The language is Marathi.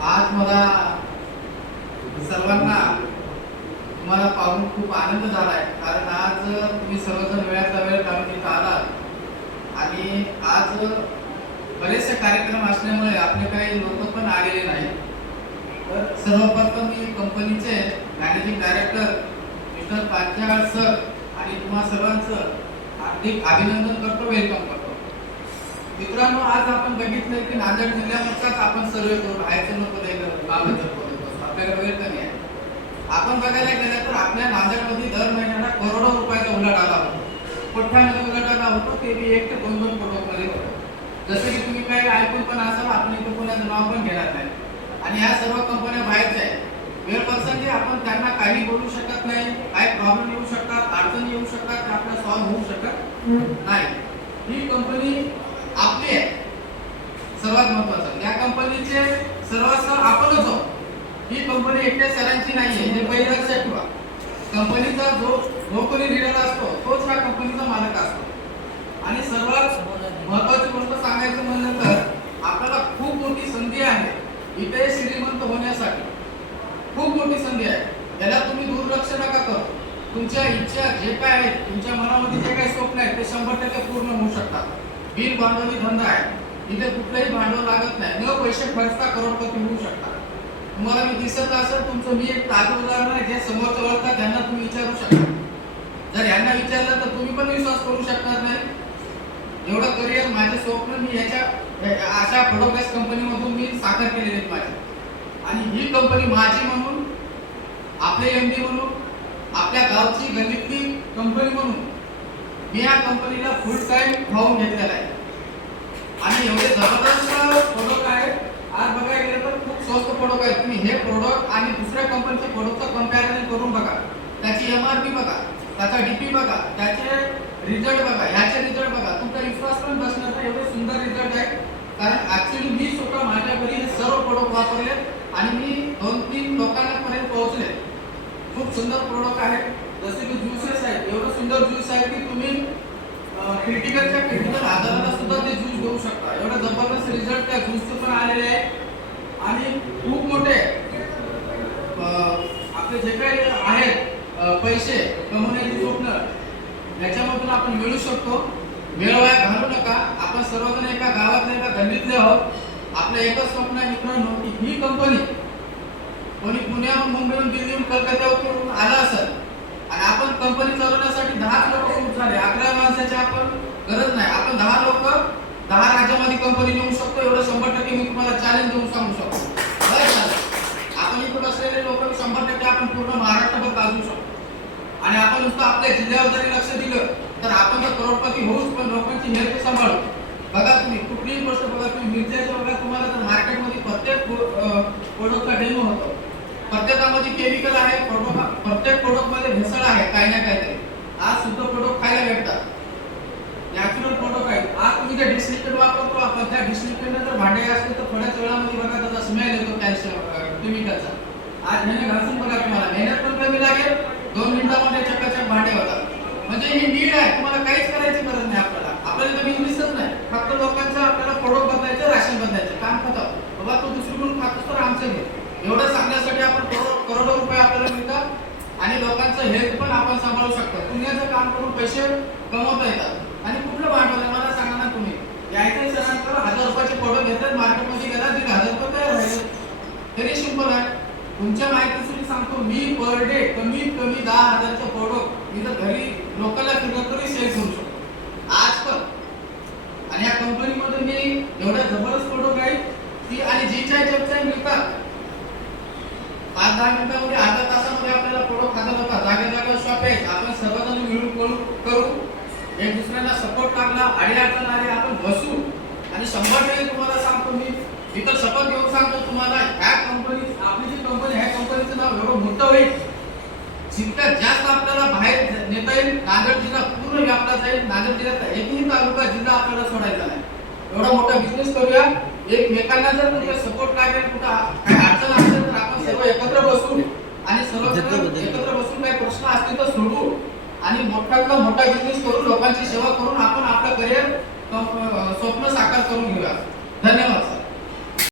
आज मला सर्वांना तुम्हाला पाहून खूप आनंद झाला आहे, कारण आज तुम्ही सर्वजण वेळातला वेळ काढून इथं आलात आणि आज बरेचसे कार्यक्रम असल्यामुळे आपले काही लोक पण आलेले नाही. तर सर्वप्रथम मी कंपनीचे managing director mister Panchal sir आणि तुम्हा सर्वांचं हार्दिक अभिनंदन करतो, वेलकम करतो. मित्रांनो, आज आपण बघितलं की नांदेड जिल्ह्यामधलाच आपण सर्वे करून बाहेरचं नको आपल्याला वेळ कमी आहे. आपण बघायला गेलं तर आपल्या नांदेडमध्ये दर महिन्याला करोडो रुपयाचा उलाढाल होतो. कोट्यामध्ये उलाढाल होतो, ते बी 1 ते 2 करोडमध्ये होतो. जसं की तुम्ही काही ऐकून पण असाल, आपण इथं कोणाचं नाव पण घेणार नाही. आणि या सर्व कंपन्या बाहेरच्या आहेत. वेळ प्रसंगी आपण त्यांना काही बोलू शकत नाही, काही प्रॉब्लेम येऊ शकतात, अडचणी येऊ शकतात, ते आपल्याला सॉल्व्ह होऊ शकत नाही. ही कंपनी आपली आहे. सर्वात महत्वाचं, या कंपनीचे सर्वस्व आपणच आहोत. ही कंपनी एकट्या सरांची नाहीये, हे पहिले लक्षात ठेवा. कंपनीचा जो कोणी लीडर असतो तोच ह्या कंपनीचा मालक असतो. आणि सर्वात महत्वाची गोष्ट सांगायचं म्हणलं तर आपल्याला खूप मोठी संधी आहे इथे श्रीमंत होण्यासाठी. खूप मोठी संधी आहे, त्याला तुम्ही दुर्लक्ष नका करू. तुमच्या इच्छा जे काय आहेत, तुमच्या मनामध्ये जे काही स्वप्न आहेत, ते 100% पूर्ण होऊ शकतात. बिन भांडवली धंदा आहे, इथे कुठलंही भांडवल लागत नाही. न पैसे खर्चता करोडपती होऊ शकतात. तुम्हाला मी दिसत असेल, तुमचं मी एक ताजं उदाहरण आहे, जे समोरचं ओळखतात त्यांना तुम्ही विचारू शकता. जर यांना विचारलं तर तुम्ही पण विश्वास करू शकणार नाही. एवढं करिअर, माझे स्वप्न मी याच्या अशा प्रोडक्ट कंपनीमधून मी साकार केलेले आहेत माझे. आणि ही कंपनी माझी म्हणून, आपले एमडी म्हणून, आपल्या गावची गल्लीतली कंपनी म्हणून मी या कंपनीला फुल टाइम खाऊन घेतलेला आहे. आणि एवढे जबरदस्त प्रोडक्ट आहेत. आज बघायला गेलं तर खूप स्वस्त प्रोडक्ट आहेत. तुम्ही हे प्रोडक्ट आणि दुसऱ्या कंपनीच्या प्रोडक्टचं कंपॅरिझन करून बघा. त्याची एमआरपी बघा, त्याचा डीपी बघा, त्याचे रिझल्ट बघा, ह्याचे रिझल्ट बघा. तुमचा विश्वास पण बसणार नाही, एवढे सुंदर रिझल्ट आहे. कारण ऍक्च्युली मी स्वतः माझ्या घरी हे सर्व प्रोडक्ट वापरले आणि मी 2-3 लोकांपर्यंत पोहोचले. खूप सुंदर प्रोडक्ट आहे. जसे की ज्यूसेस आहेत, एवढं सुंदर ज्यूस आहे की तुम्ही क्रिटिकल आजाराला सुद्धा ते ज्यूस देऊ शकता. एवढा जबरदस्त रिझल्ट त्या ज्यूसचे पण आलेले आहे. आणि खूप मोठे आपले जे काही आहेत पैसे कमवण्याचे स्वप्न, याच्यामधून आपण मिळू शकतो. वेळ वाया घालू नका. आपण सर्वजण एका गावातले, एका गल्लीतले आहोत. आपलं एकच स्वप्न आहे मित्रांनो, की ही कंपनी कोणी पुण्याहून, मुंबईहून, दिल्लीहून, कलकत्त्याहून आला असेल आणि आपण कंपनी चालवण्यासाठी 10 लोक खूप झाले. 11 माणसाची आपण गरज नाही. आपण 10 लोक 10 राज्यामध्ये कंपनी नेऊ शकतो. एवढं 100% मी तुम्हाला चॅलेंज देऊन सांगू शकतो. आपण इथे बसलेले लोक 100% आपण पूर्ण महाराष्ट्रभर गाजवू शकतो. आणि आपण नुसतं आपल्या जिल्ह्यावर जरी लक्ष दिलं तर आपण तर करोडपती होऊच, पण लोकांची हेल्थ सांभाळू. बघा, तुम्ही कुठलीही गोष्ट बघा, तुम्ही मिरच्याचं बघा, तुम्हाला तर मार्केटमध्ये प्रत्येक प्रोडक्टचा डेमो होतो. प्रत्येकामध्ये केमिकल आहे, प्रत्येक प्रोडक्टमध्ये भेसळ आहे, काही ना काहीतरी. आज शुद्ध प्रोडक्ट खायला भेटतात, नॅचरल प्रोडक्ट आहेत. आज तुम्ही जे डिस्लिक्विड वापरतो आपण, त्या डिस्लिक्विडने जर भांडे असले तर थोड्याच वेळामध्ये बघा त्याचा स्मेल येतो केमिकलचा. आज ह्याने घासून बघा, तुम्हाला मेहनत पण कमी लागेल, 2 मिनिटांमध्ये चकाचक भांडे होतात. म्हणजे ही नीड आहे, तुम्हाला काहीच करायची गरज नाही. आपल्याला तर बिझनेसच नाही, फक्त लोकांचं आपल्याला प्रोडक्ट बदलायचं, राशन बदलायचं, काम खतम. बाबा तू दुसरीकडून खातोस तर आमचं घे. एवढं सांगण्यासाठी आपण करोडो रुपये आपल्याला मिळतात आणि लोकांचं हेल्थ पण आपण सांभाळू शकतो. पुण्याचं काम करून पैसे कमवता येतात. आणि कुठलं भांडवल आहे मला सांगा ना. तुम्ही यायचं सरांकडे 1000 रुपयाचे प्रोडक्ट घेतात, मार्केटमध्ये गेला 1500 रुपये तयार व्हायचे. तरी सिंपल आहे. तुमच्या माहितीसाठी सांगतो, मी पर डे कमीत कमी 10,000चे प्रोडक्ट मी तर घरी लोकांना फिरत तरी सेल करू शकतो आज पण. आणि या कंपनीमध्ये मी एवढ्या जबरदस्त प्रोडक्ट आहे की, आणि जी चाय मिळतात 5-10 मिनिटांमध्ये, अर्ध्या तासामध्ये आपल्याला प्रोडक्ट हातात होतात. जागेवर शॉप आहे, आपण सर्वजण मिळून करू, एक दुसऱ्यांना सपोर्ट लागला, अडीअडचण आली आपण बसू. आणि 100% तुम्हाला सांगतो, मी इतर शपथ घेऊन सांगतो तुम्हाला, ह्या कंपनी, आपली जी कंपनी, ह्या कंपनीचं नाव एवढं मोठं होईल, जितक्यात जास्त आपल्याला बाहेर नेता येईल. नांदेड जिल्हा पूर्ण व्यापला जाईल. नांदेड जिल्ह्यात एकही तालुका जिल्हा आपल्याला सोडायचा नाही. एवढा मोठा बिझनेस करूया. एकमेकांना जर तुमचा सपोर्ट लागेल, कुठं काही अडचण असेल तर आपण सर्व एकत्र बसू आणि सर्व एकत्र बसून काही प्रश्न असतील तर सोडवू आणि मोठ्यातला मोठा बिझनेस करून लोकांची सेवा करून आपण आपलं करिअर स्वप्न साकार करून घेऊया. धन्यवाद.